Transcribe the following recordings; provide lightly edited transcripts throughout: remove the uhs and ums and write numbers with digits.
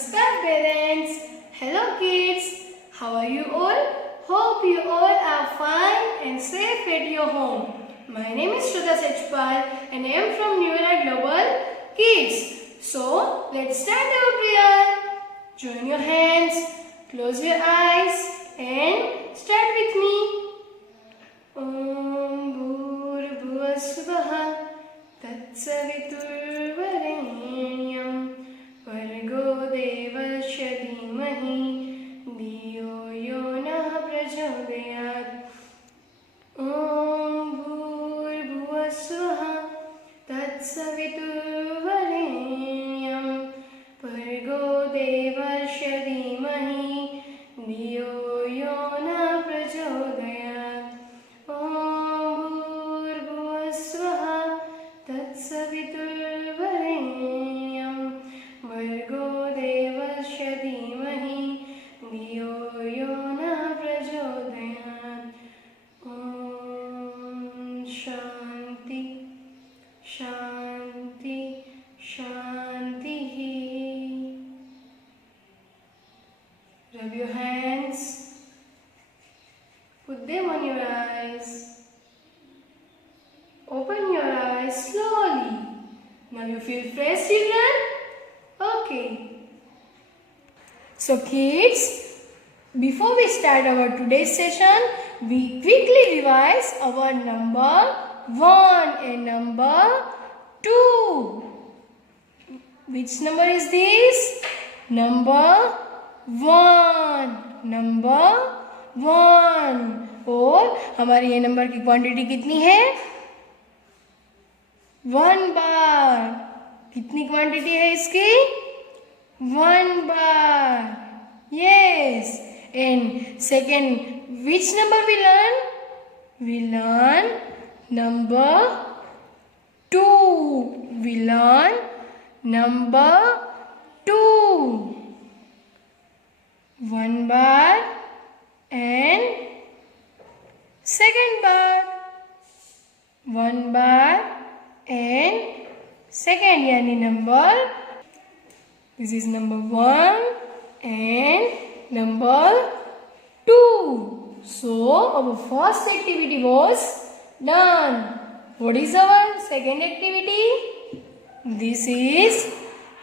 Namaskar parents. Hello kids. How are you all? Hope you all are fine and safe at your home. My name is Prasentation and I am from NUR Global Kids. So let's start our prayer. Join your hands, close your eyes and start with me. Om Bhurбhuvah Svah Tatsaviturvarenyam Vargo Devasya Dhimahi Dhiyo Yo Nah Prachodayat. Om Bhurбhuvah Svah Tatsaviturvarenyam Vargo Devasya Dhimahi Dhiyo Yo Nah Prachodayat. Saviturvarenyam Vargo Devasya Dhimahi Dhiyo Yo Nah Prachodayat. Om Shanti Shanti Shanti. Rub your hands, put them on your eyes. Open your eyes slowly. Now you feel fresh, children? Okay. So kids, before we start our today's session, we quickly revise our number 1 and number 2. Which number is this? Number 1. Number 1. और हमारी ये number की quantity कितनी है? 1 बार. कितनी quantity है इसकी? 1 बार. Yes. And second, which number we learn? We learn number 2. We learn number 2. 1 bar and second bar. 1 bar and second yani number. This is number 1 and number 2. So our first activity was done. What is our second activity? This is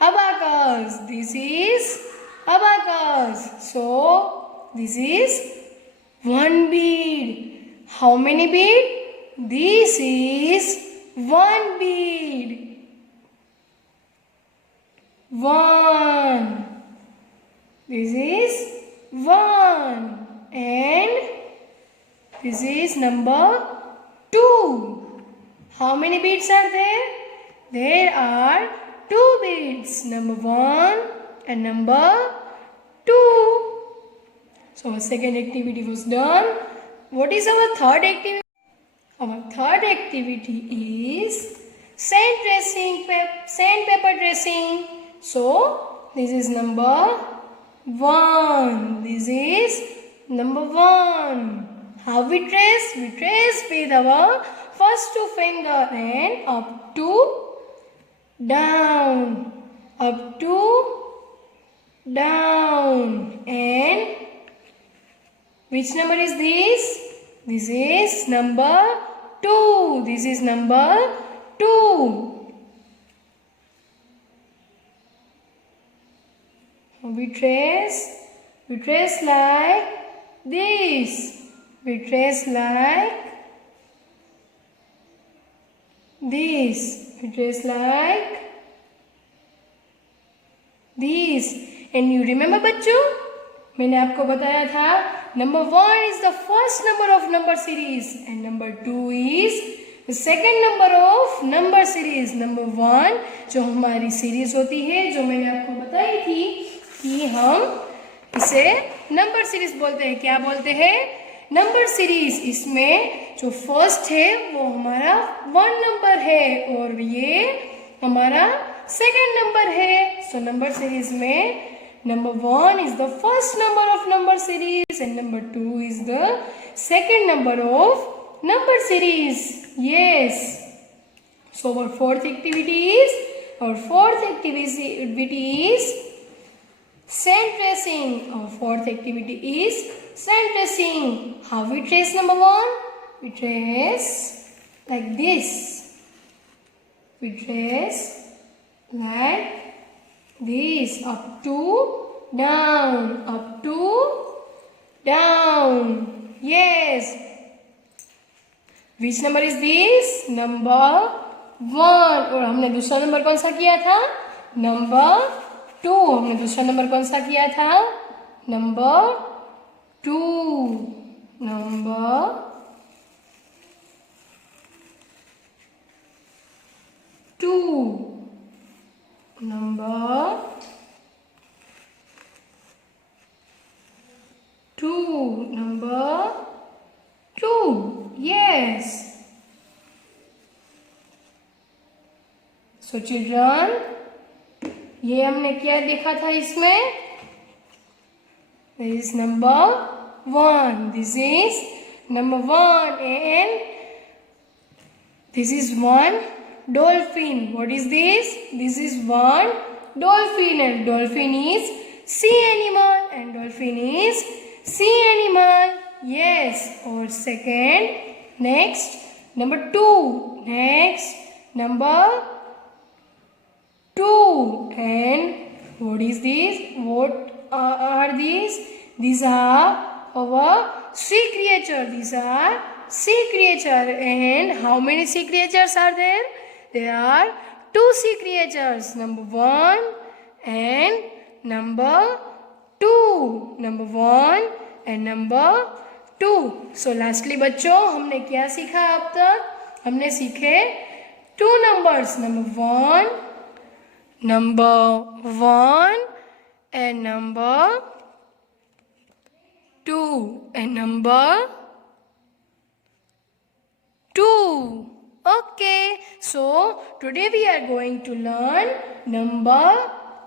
abacus. This is abacus. So this is 1 bead. How many bead? This is 1 bead. 1. This is 1 and this is number 2. How many beads are there? There are 2 beads. Number 1 and number 2. So our second activity was done. What is our third activity? Our third activity is sandpaper tracing. So this is number 1. This is number 1. How we trace? We trace with our first 2 finger and up to down. Up to down. And which number is this? This is number 2. This is number 2. We trace like this. We trace like this. We trace like this. And you remember बच्चों, मैंने आपको बताया था number 1 is the first number of number series and number 2 is the second number of number series. Number 1 जो हमारी series होती है, जो मैंने आपको बताई थी कि हम इसे नंबर सीरीज बोलते हैं. क्या बोलते हैं? Number series. इसमें जो फर्स्ट है वो हमारा 1 नंबर है और ये हमारा सेकंड नंबर है. सो नंबर सीरीज में number 1 is the first number of number series and number 2 is the second number of number series. Yes. So our fourth activity is sand tracing. Our fourth activity is sand tracing. How we trace number 1? We trace like this. We trace like this, up to down, up to down. Yes. Which number is this? Number 1. और हमने दूसरा number कौन सा किया था? Number 2. हमने दूसरा number कौन सा किया था? Number 2. Number 2. Number 2. Number 2. Yes. So children, ये हमने क्या देखा था इसमें? This is number 1. This is number 1 and this is one dolphin. What is this? This is one dolphin and dolphin is sea animal and dolphin is sea animal. Yes. Or second, next, number 2. Next, number 2. And what is this? What are these? These are our sea creature. These are sea creature. And how many sea creatures are there? There are 2 sea creatures. Number 1 and number 2. Number 1 and number 2. So lastly बच्चों हमने क्या सीखा अब तक? हमने सीखे 2 numbers. Number 1 and number 2 and number 2. Okay, so today we are going to learn number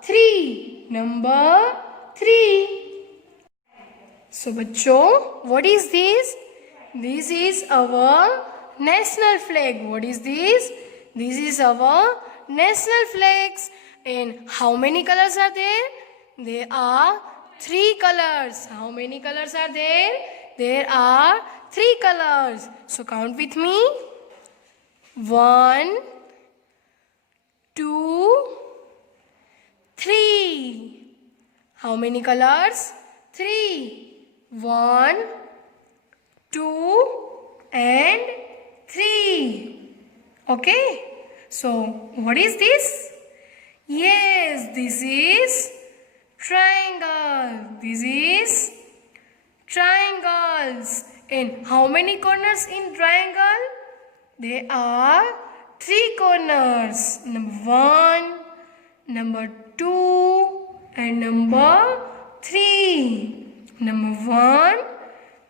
3. Number 3. So bachcho, what is this? This is our national flag. What is this? This is our national flags. And how many colors are there? There are 3 colors. How many colors are there? There are 3 colors. So count with me. 1, 2, 3. How many colors? 3. 1, 2 and 3. Okay. So what is this? Yes, this is triangle. This is triangles. And how many corners in triangle? There are 3 corners. Number 1, number 2 and number 3. Number 1,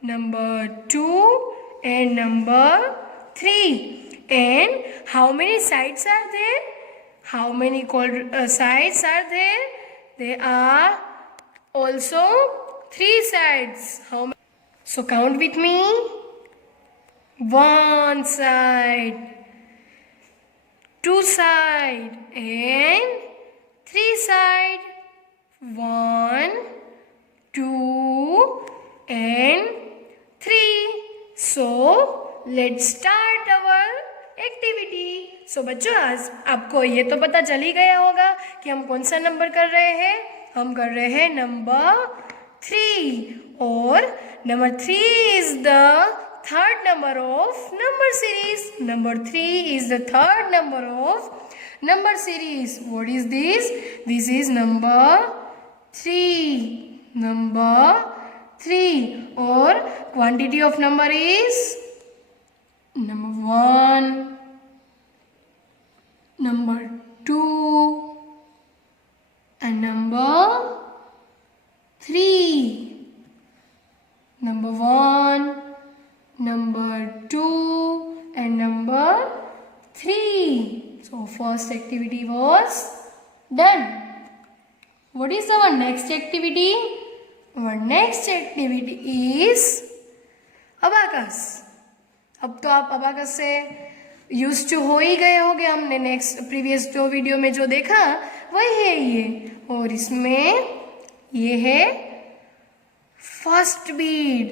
number 2 and number 3. And how many sides are there? How many sides are there? There are also 3 sides. How many? So count with me. 1 side, 2 side and 3 side. 1, 2 and 3. So let's start our activity. So बच्चों आज आपको ये तो पता चल ही गया होगा कि हम कौन सा नंबर कर रहे हैं. हम कर रहे हैं नंबर 3 और number 3 is the third number of number series. Number 3 is the third number of number series. What is this? This is number 3. Number 3 or quantity of number is number 1, number 2 and number 3. Number 1, number 2 and number 3. So first activity was done. What is our next activity? Our next activity is abacus. अब तो आप abacus से use to हो ही गए होंगे. हमने next previous 2 video में जो देखा वही है ये. और इसमें ये है first Beed.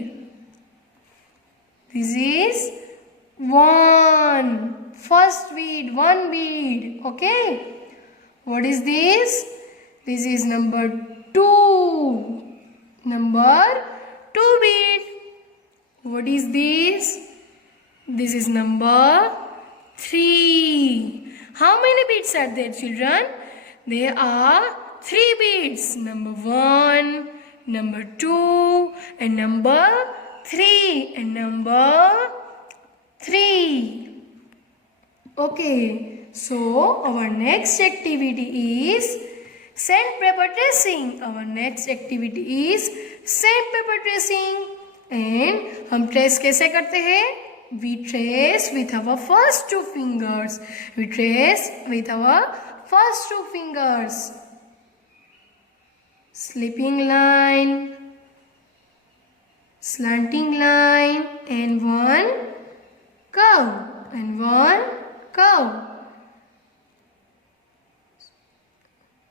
This is 1. First bead, 1 bead. Okay. What is this? This is number 2. Number 2 bead. What is this? This is number 3. How many beads are there, children? There are 3 beads. Number 1, number 2, and number 3. And number 3. Okay, so our next activity is sandpaper tracing. Our next activity is sandpaper tracing. And हम trace कैसे करते हैं? We trace with our first 2 fingers. We trace with our first 2 fingers. Slipping line, slanting line, and one curve, and one curve.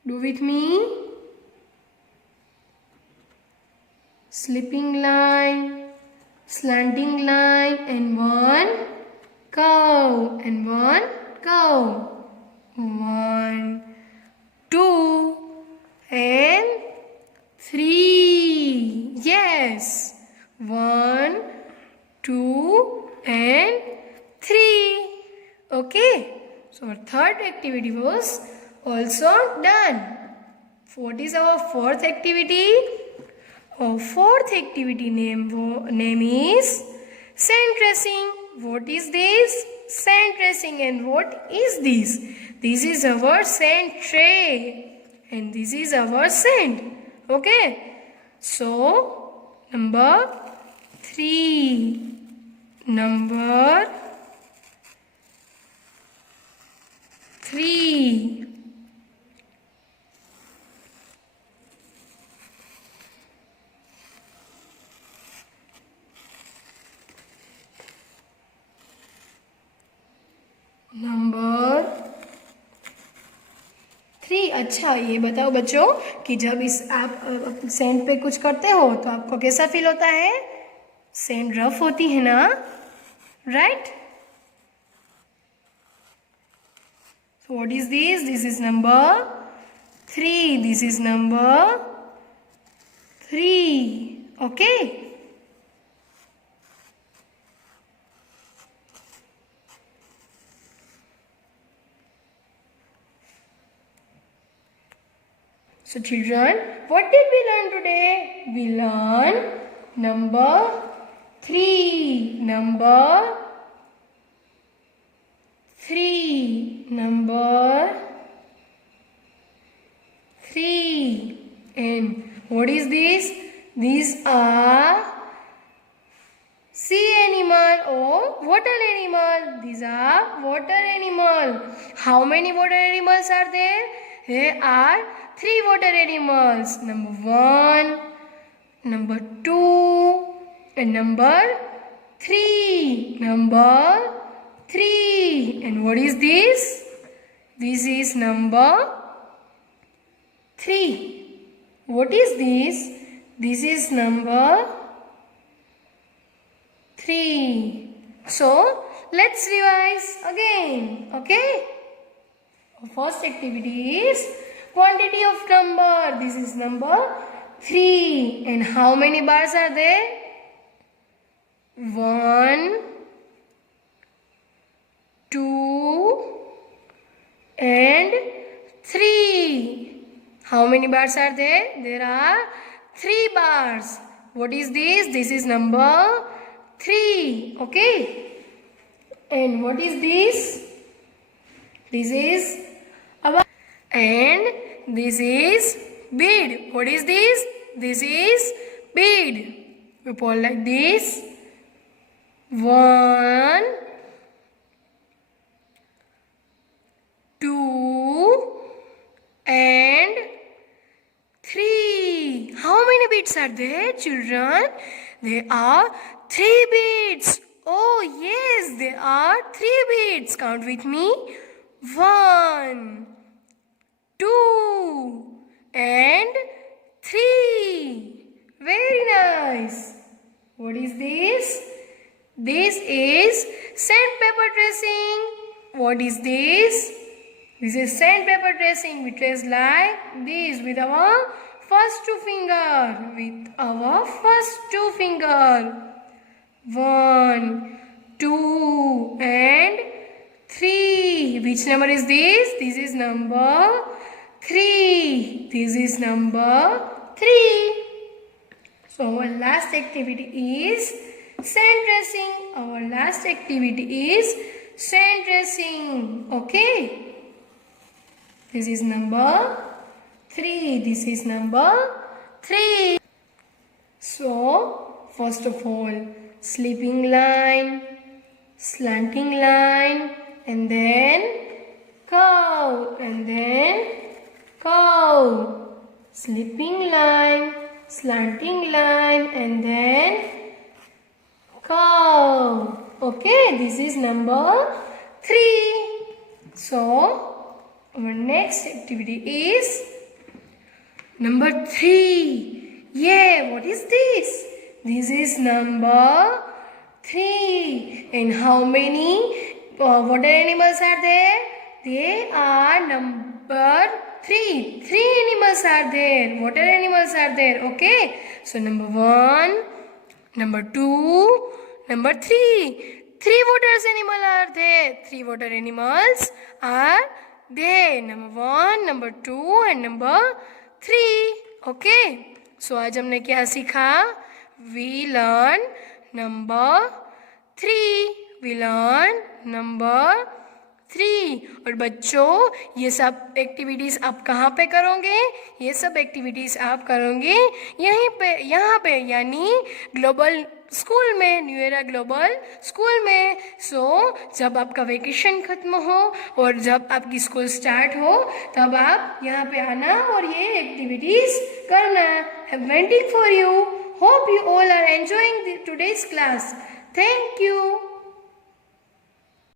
Do with me. Slipping line, slanting line, and one curve, and one curve. 1, 2, and 3. Yes. 1, 2, and 3. Okay. So our third activity was also done. What is our fourth activity? Our fourth activity name is sand tracing. What is this? Sand tracing. And what is this? This is our sand tray. And this is our sand. Okay. So number 3. Number 3. Number 3. अच्छा, ये बताओ बच्चों कि जब इस आप sand पे कुछ करते हो तो आपको कैसा फील होता है? सैंड रफ होती है ना, right? So what is this? This is number 3. This is number 3. Okay. So children, what did we learn today? We learned number 3. Number 3. Number 3. And what is this? These are sea animal or water animal. These are water animal. How many water animals are there? There are 3 water animals. Number 1, number 2, and number 3. Number 3. And what is this? This is number 3. What is this? This is number 3. So let's revise again. Okay? Our first activity is quantity of number. This is number 3. And how many bars are there? 1, 2, and 3. How many bars are there? There are 3 bars. What is this? This is number 3. Okay. And what is this? This is our, and this is bead. What is this? This is bead. We pull like this. 1, 2, and 3. How many beads are there, children? There are 3 beads. Oh yes, there are 3 beads. Count with me. 1, 2, and 3. Very nice. What is this? This is sandpaper tracing. What is this? This is sandpaper tracing. We trace like this with our first two finger. With our first two finger. 1, 2 and 3. Which number is this? This is number 3. This is number 3. So our last activity is sand tracing. Our last activity is sand tracing. Okay. This is number 3. This is number 3. So first of all, sleeping line, slanting line, and then curve, and then curve. Sleeping line, slanting line, and then curve. Okay, this is number 3. So our next activity is number 3. Yeah, what is this? This is number 3. And how many water animals are there? They are number 3. 3 animals are there. Water animals are there. Okay. So number 1, number 2, number 3. 3 water animals are there. 3 water animals are there. Number 1, number 2 and number 3. Okay. So आज हमने क्या सीखा? We learn number 3. We learn number 3. और बच्चों ये सब activities आप कहाँ पे करोगे? ये सब एक्टिविटीज़ आप करोगे यहीं पे, यहाँ पे, यानी ग्लोबल स्कूल में, न्यू एरा ग्लोबल स्कूल में. सो जब आपका वेकेशन खत्म हो और जब आपकी स्कूल स्टार्ट हो तब आप यहाँ पे आना और ये एक्टिविटीज़ करना. I am waiting for you. Hope you all are enjoying today's class. Thank you.